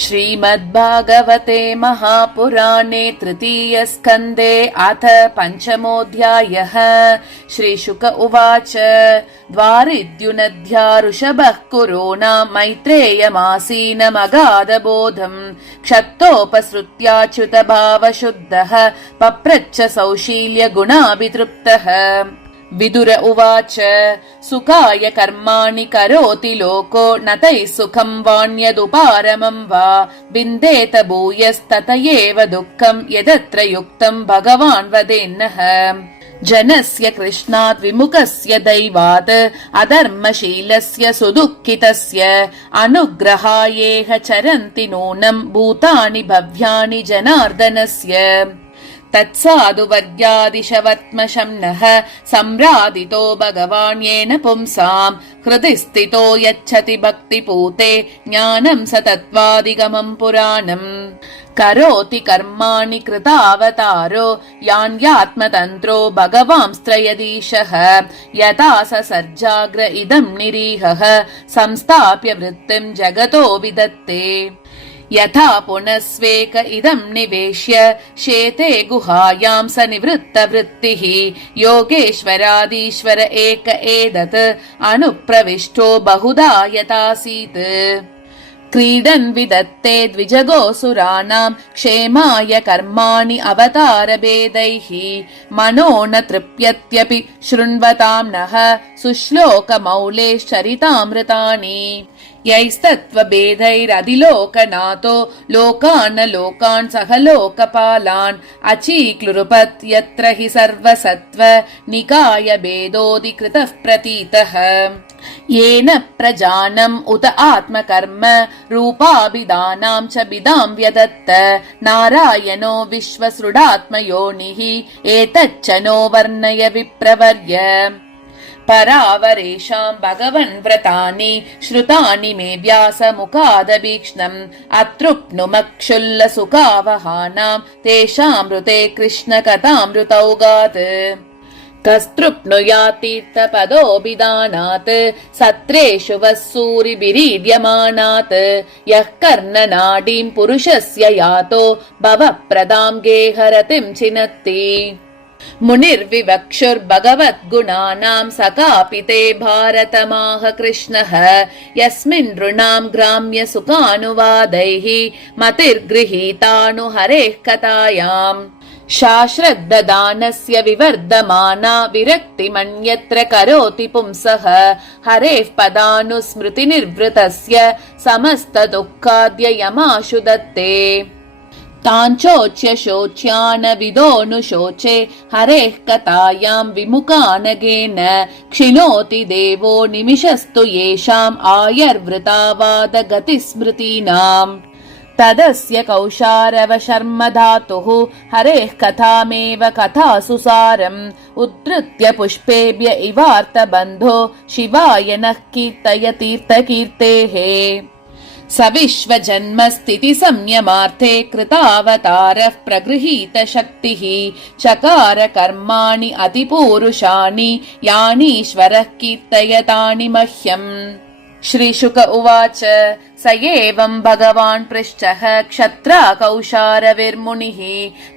श्रीमद्भागवते महापुराणे तृतीयस्कन्धे अथ पञ्चमोऽध्यायः। श्रीशुक उवाच द्वारिद्युनद्या ऋषभः कुरोना मैत्रेयमासीनमगाधबोधम् क्षत्तोपसृत्याच्युतभावशुद्धः पप्रच्छ सौशील्यगुणाभितृप्तः। विदुर उवाच सुखाय कर्माणि करोति लोको न तैः सुखं वाण्यदुपारमं वा विन्देत भूयस्तत एव दुःखं यदत्र युक्तं भगवान् वदेन्नः। जनस्य कृष्णात् विमुखस्य दैवात् अधर्मशीलस्य सुदुःखितस्य अनुग्रहायेह चरन्ति नूनं भूतानि भव्यानि जनार्दनस्य। तत्साधुवर्ग्यादिशवत्मशम्नः सम्रादितो भगवान् येन पुंसां हृदि स्थितो यच्छति भक्तिपूते ज्ञानं स तत्त्वादिगमं पुराणम्। करोति कर्माणि कृतावतारो यान्यात्मतन्त्रो भगवांस्त्रयदीशः यथा स सर्जाग्र इदं निरीहः संस्थाप्य वृत्तिं जगतो विदत्ते। यथा पुनस्वेक इदं निवेश्य शेते गुहायां स निवृत्तवृत्तिः योगेश्वरादीश्वर एक एतत् अनुप्रविष्टो बहुधा यथासीत्। क्रीडन् विदत्ते द्विजगोऽसुराणां क्षेमाय कर्माणि अवतारभेदैः मनो न तृप्यत्यपि शृण्वतां नः सुश्लोकमौलेश्चरितामृतानि। यैस्तत्त्वभेदैरधिलोकनाथो लोकान् लोकान् सह लोकपालान् अचीक्लृपत् यत्र हि सर्वसत्त्व निकाय भेदोऽधिकृतः प्रतीतः। येन प्रजानम् उत आत्मकर्म रूपाभिधानां च विदां व्यदत्त नारायणो विश्वसृडात्मयोनिः एतच्च नो वर्णय विप्रवर्य। परावरेषां भगवन् व्रतानि श्रुतानि मे व्यासमुखादभीक्ष्णम् अतृप्नुमक्षुल्लसुखावहानां तेषामृते कृष्णकथामृतौगात्। कस्त्रुप्नुयातीर्थपदोऽभिधानात् सत्रेषु वः सूरिभिरीड्यमानात् यः कर्णनाडीं पुरुषस्य यातो भवप्रदां गेहरतिं चिनत्ति। मुनिर्विवक्षुर्भगवद्गुणानां सकापि ते भारतमाह कृष्णः यस्मिन् नृणां ग्राम्य सुखानुवादैः मतिर्गृहीतानुहरेः कथायाम्। शाश्रद्ददानस्य विवर्धमाना विरक्तिमन्यत्र करोति पुंसः हरेः पदानुस्मृतिनिर्वृतस्य समस्तदुःखाद्य यमाशु दत्ते। ताञ्चोच्य शोच्यानविदोऽनुशोचे हरेः कथायां विमुखानगेन क्षिणोति देवो निमिषस्तु येषाम् आयर्वृतावादगतिस्मृतीनाम्। तदस्य कौशारवशर्म धातुः हरेः कथामेव कथासुसारम् उद्धृत्य पुष्पेभ्य इवार्तबन्धो शिवाय नः कीर्तयतीर्थकीर्तेः। स विश्वजन्मस्थिति संयमार्थे कृतावतारः प्रगृहीत शक्तिः चकार कर्माणि अतिपूरुषाणि यानीश्वरः कीर्तयतानि मह्यम्। श्रीशुक उवाच स एवं भगवान् पृष्टः क्षत्रा कौशारविर्मुनिः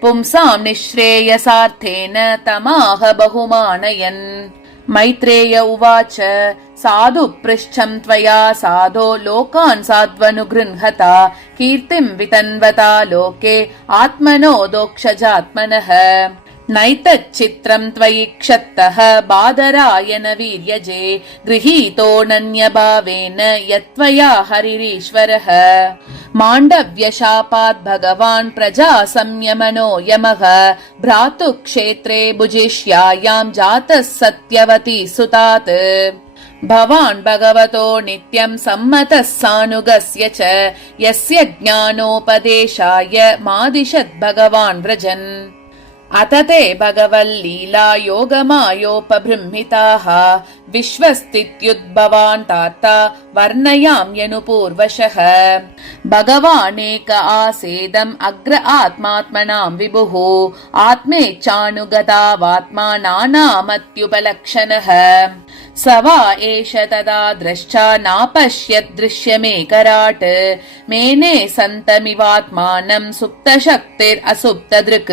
पुंसां निःश्रेयसार्थेन तमाह बहुमानयन्। मैत्रेय उवाच साधु पृष्ठं त्वया साधो लोकान् साध्वनुगृह्णता कीर्तिं वितन्वता लोके आत्मनो दोक्षजात्मनः। नैतच्चित्रं त्वयि क्षत्तः बादरायण वीर्यजे गृहीतोऽनन्यभावेन यत्त्वया हरिरीश्वरः। माण्डव्यशापात् भगवान् प्रजा संयमनो यमः भ्रातुक्षेत्रे भुजिष्यायां जातः सत्यवती सुतात्। भवान् भगवतो नित्यं सम्मतः सानुगस्य च यस्य ज्ञानोपदेशाय मादिशत् भगवान् व्रजन्। अत ते भगवल्लीला योगमायोपबृंहिताः विश्वस्थित्युद्भवान् ताता वर्णयाम्यनुपूर्वशः। भगवानेक आसेदम् अग्र आत्मात्मनां विभुः आत्मेच्छानुगतावात्मा नानामत्युपलक्षणः। स वा एष तदा द्रष्टा नापश्यत् दृश्यमेकराट् मेने सन्तमिवात्मानं सुप्तशक्तिरसुप्तदृक्।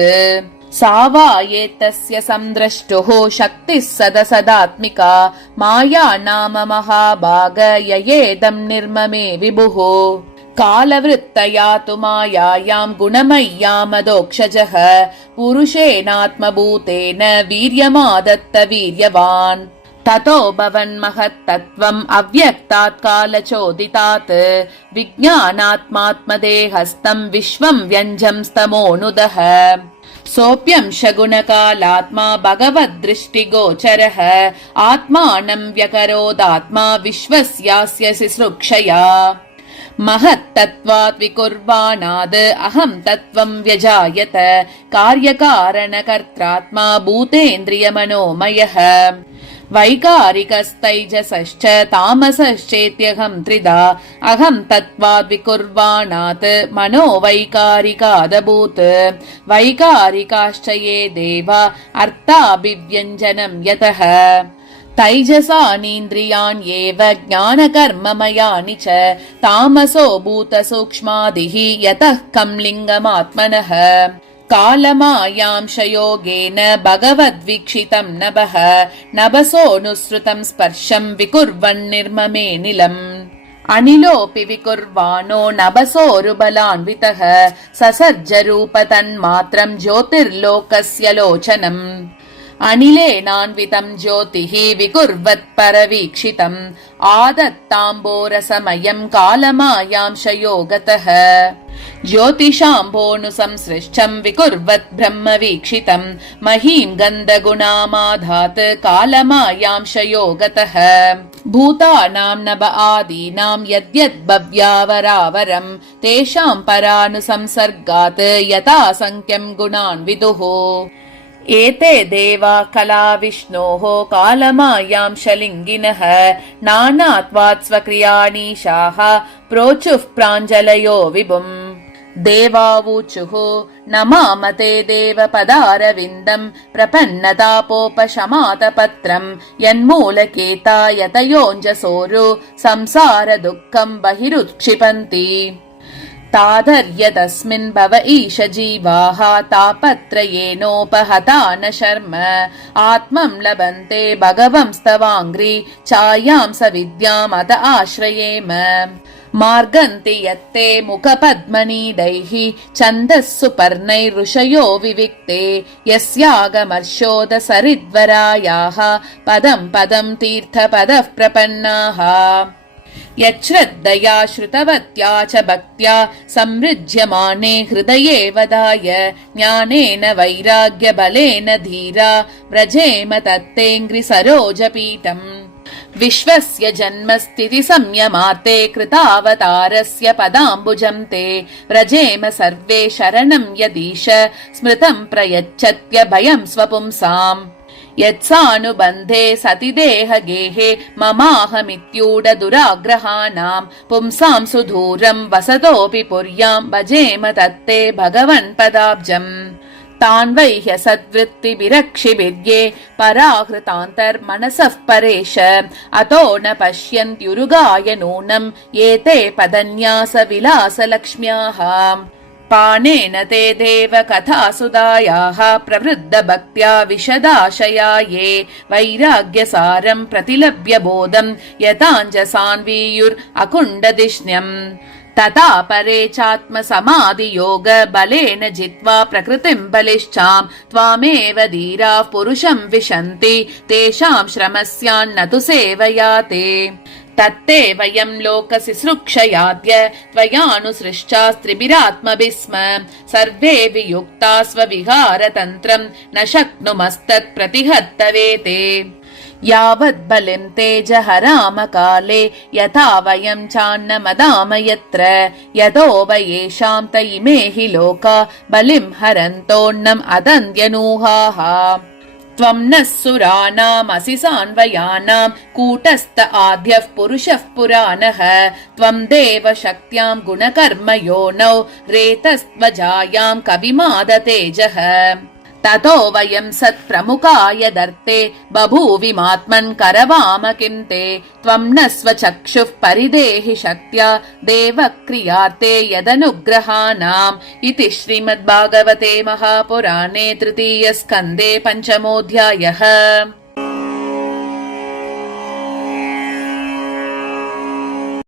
सा वा एतस्य संद्रष्टुः शक्तिः सदसदात्मिका माया नाम महाभाग ययेदं निर्ममे विभुः। कालवृत्तया तु मायायां गुणमय्यामदोक्षजः पुरुषेणात्मभूतेन वीर्यमादत्त वीर्यवान्। ततो भवन्महत्तत्त्वम् अव्यक्तात् कालचोदितात् विज्ञानात्मात्मदेहस्थं विश्वं व्यञ्जंस्तमोऽनुदः। सोऽप्यंशगुणकालात्मा भगवद्दृष्टिगोचरः आत्मानं व्यकरोदात्मा विश्वस्यास्य सिसृक्षया। महत्तत्त्वात् विकुर्वाणाद् अहं तत्त्वं व्यजायत कार्यकारणकर्त्रात्मा भूतेन्द्रियमनोमयः। वैकारिकस्तैजसश्च तामसश्चेत्यहं त्रिधा अहं तत्त्वाद् विकुर्वाणात् मनो वैकारिकादभूत्। वैकारिकाश्च ये देवा अर्थाभिव्यञ्जनं यतः तैजसानीन्द्रियाण्येव ज्ञानकर्ममयानि च तामसो भूतसूक्ष्मादिः यतः कं लिङ्गमात्मनः। कालमायांशयोगेन भगवद्वीक्षितं नभः नभसोऽनुसृतं स्पर्शं विकुर्वन्निर्ममे निलम्। अनिलोऽपि विकुर्वाणो नभसोरुबलान्वितः ससर्जरूपतन्मात्रं ज्योतिर्लोकस्य लोचनम्। अनिलेनान्वितं ज्योतिः विकुर्वत्परवीक्षितम् आदत्ताम्बोरसमयं कालमायांशयोगतः। ज्योतिषाम्भोऽनुसंसृष्टं विकुर्वत् ब्रह्मवीक्षितं महीं गन्धगुणामाधात् कालमायांशयोगतः। भूतानां नभ आदीनां यद्यद्भव्यावरावरं तेषां परानुसंसर्गात् यथासङ्ख्यं गुणान् विदुः। एते देवा कला विष्णोः कालमायांशलिङ्गिनः नानात्वात् स्वक्रियाणीशाः प्रोचुः प्राञ्जलयो विभुम्। देवावूचुः नमामते देवपदारविन्दं प्रपन्नतापोपशमातपत्रं यन्मूलकेता यतयोऽञ्जसोरु संसारदुःखं बहिरुत्क्षिपन्ति। ताधर्यतस्मिन् भव ईश जीवाः तापत्रयेनोपहता न शर्म आत्मं लभन्ते भगवंस्तवाङ्घ्रि छायां सविद्यामत आश्रयेम। मार्गन्ति यत्ते मुखपद्मनीडैः छन्दःसुपर्णैरुषयो विविक्ते यस्यागमर्षोदसरिद्वरायाः पदं पदं तीर्थपदः प्रपन्नाः। यच्छ्रद्धया श्रुतवत्या च भक्त्या संमृज्यमाने हृदये वदाय ज्ञानेन वैराग्यबलेन धीरा व्रजेम तत्तेऽङ्घ्रिसरोजपीठम्। विश्वस्य जन्मस्थितिसंयमाते कृतावतारस्य पदाम्बुजं ते व्रजेम सर्वे शरणं यदीश स्मृतं प्रयच्छत्यभयं स्वपुंसाम्। यत्सानुबन्धे सति देहगेहे ममाहमित्यूढदुराग्रहाणां पुंसां सुदूरं वसतोऽपि पुर्यां भजेम तत्ते भगवन्पदाब्जम्। तान् वै ह्यसद्वृत्तिभिरक्षिभिर्ये पराहृतान्तर्मनसः परेश अतो न पश्यन्त्युरुगाय नूनं ये ते पदन्यासविलासलक्ष्म्याः। पानेन ते देव कथासुधायाः प्रवृद्धभक्त्या विशदाशया ये वैराग्यसारं प्रतिलभ्य बोधं यथाञ्जसान्वीयुरकुण्डधिष्ण्यम्। तथा परे चात्मसमाधियोग बलेन जित्वा प्रकृतिं बलिष्ठां त्वामेव धीराः पुरुषं विशन्ति तेषां श्रमस्यान्न तु सेवया ते। तत्ते वयं लोकसिसृक्षयाद्य त्वयानुसृष्टास्त्रिभिरात्मभिः स्म सर्वे वियुक्ता स्वविहारतन्त्रं न शक्नुमस्तत्प्रतिहर्तवे ते। यावद्बलिं तेजहरामकाले यथा वयं चान्नमदाम यत्र यतो वयेषां त इमे हि लोका बलिं हरन्तोऽन्नम् अदन्त्यनूहाः त्वं नः सुराणामसि सान्वयानां कूटस्थ आद्यः पुरुषः पुराणः त्वं देवशक्त्यां गुणकर्मयोनौ रेतस्त्वजायां कविमादतेजः ततो वयं सत्प्रमुखाय दर्ते बभूविमात्मन् करवाम किं ते त्वं न स्वचक्षुः परिदेहि शक्त्या देवक्रियार्ते यदनुग्रहाणाम् इति श्रीमद्भागवते महापुराणे तृतीयस्कन्धे 5मोऽध्यायः।